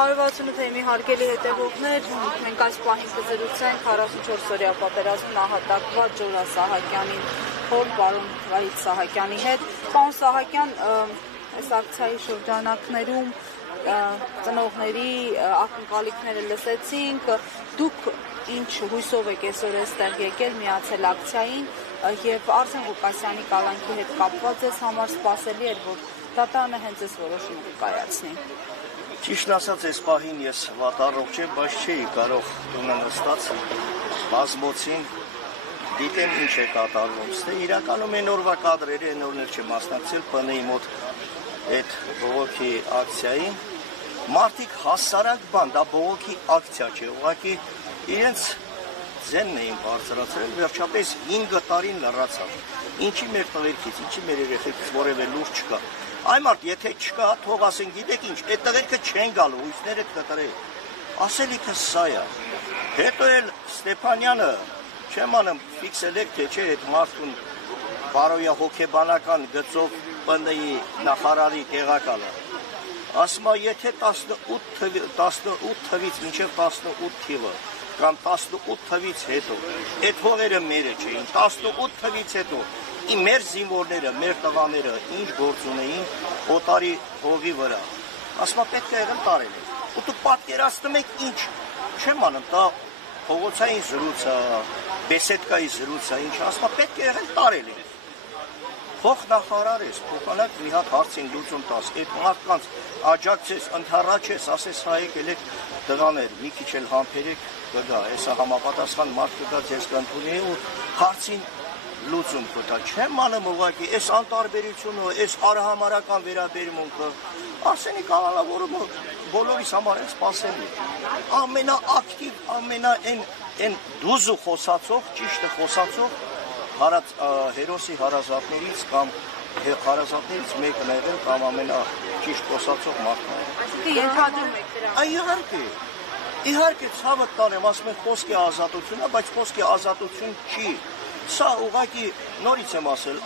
168-ի հարգելի հետևողներ, մենք այս պահին կզրուցենք 44-օրյա պատերազմում նահատակված Ջորա Սահակյանին հոր պարոն Վահիկ Սահակյանի հետ։ Պարոն Սահակյան, այս ակցիայի շրջանակներում ծնողների ակնկալիքները լսեցինք, դուք ինչ հույսով եք այսօր այստեղ եկել միացել ակցիային եւ Արսեն Ղուկասյանի կալանքի հետ կապված ես համար սպասելի էր, որ դատարանը հենց այս որոշումը կկայացնի։ Ճիշտն ասած, այս պահին ես վատառողջ եմ, բայց չէի կարող տունը նստած բազմոցին դիտեմ ինչ է կատարվում։ Ստե իրականում այն օրվա կադրերը, այն օրներ չմասնակցել ՊՆ-ի մոտ այդ բողոքի ակցիային, մարդիկ հասարակ բան, դա բողոքի ակցիա չէ, ուղղակի իրենց ձենն էին բարձրացրել, վերջապես 5 տարին լռացավ։ Ինչի մեր տղերքից, ինչի մեր երեխեքից որևէ լուր չկա։ Այ մարդ, եթե չկա, թող ասեն, գիտեք ինչ, այդ տղերքը չեն գալու, հույսները կտրել։ Ասելիքը սա է։ Հետո էլ Ստեփանյանը, չեմ անում, ֆիքսել եք, թե չէ, այդ մարդուն բարոյա հոգեբանական գծով ՊՆ-ի նախարարի տեղակալը։ Ասում է, եթե 18 թվից մինչև 18 թիվը կամ 18 թվից հետո այդ հողերը մերը չէին, 18 թվից հետո մեր զինվորները, մեր տղաները ինչ գործ ունեին օտարի հողի վրա, ասում է, պետք է եղել տարել է։ Ու դուք պատկերացնում եք ինչ, չեմ անում, դա փողոցային զրույց է, բեսեդկայի զրույց է, ինչ, ասում է, պետք է եղել տարել է։ Փոխնախարար ես, փոխանակ մի հատ հարցին լուծում տաս, այդ մարդկանց աջակցես, ընդառաջես, ասես հայ եկել եք տղաներ, մի քիչ էլ համբերեք կգա, հեսա համապատասխան մարդ կգա ձեզ կընդունի ու հարցին լուծում կտա, չեմ անում ուղղակի, այս անտարբերությունը, այս արհամարական վերաբերմունքը, Արսենի կալանավորումը բոլորիս համար է սպասելի, ամենաակտիվ, ամենա դուզու խոսացող, ճիշտը խոսացող հերոսի հարազատներից կամ հարազատներից մեկն եղել կամ ամենաճիշտ խոսացող մարդն է։ Այսինքն ենթադրում եք դրան։ Իհարկե, ցավը տանեմ, ասում են խոսքի ազատություն, բայց խոսքի ազատություն չի։ Սա ուղղակի նորից եմ ասել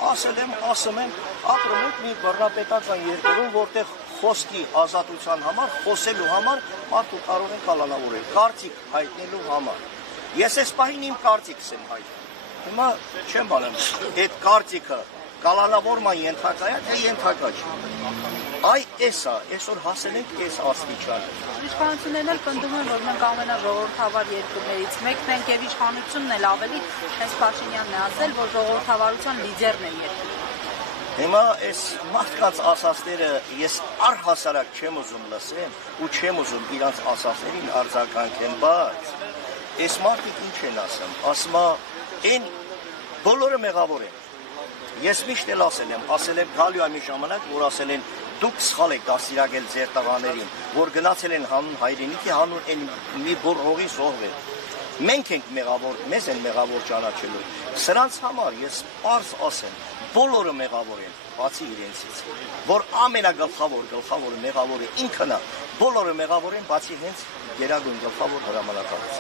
եմ, ասում եմ, ապրում ենք մի բռնապետական երկրում, որտեղ խոսքի ազատության համար, խոսելու համար մարդու կարող են կալանավորել, կարծիք հայտնելու համար։ Ես այս պահին իմ կարծիքս եմ հայտնում։ Հիմա չեմ բանում, այդ կարծիքը կալանավորման ենթակա է, թե ենթակա չի։ Այ էսա, այսօր հասել ենք այս աստիճանը։ Իշխանություններն էլ պնդում են, որ մենք ամենաժողովրդավար երկրներից մեկն ենք եւ իշխանությունն էլ ավելի, հենց Փաշինյանն է ասել, որ ժողովրդավարության լիդերն է երկրում։ Հիմա այս մարդկանց ասածները ես առհասարակ չեմ ուզում լսեմ ու չեմ ուզում իրանց ասածներին արձագանքեմ, բայց այս մարդիկ ինչ են ասում են բոլորը մեղավոր են։ Ես միշտ էլ ասել եմ գալու է մի ժամանակ, որ ասել են դուք սխալ եք դաստիարակել ձեր տղաներին, որ գնացել են հանուն հայրենիքի, հանուն այն մի բոր հողի զոհվել։ Մենք ենք մեղավոր, մեզ են մեղավոր ճանաչելու։ Սրանց համար ես պարզ ասեմ, բոլորը մեղավոր են, բացի իրենցից, որ ամենագլխավոր մեղավորը ինքն է, բոլորը մեղավոր են, բացի հենց գերագույն գլխավոր հրամանատարից։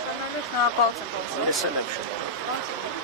Շնորհակալություն։ Ես էլ եմ շնորհակալ։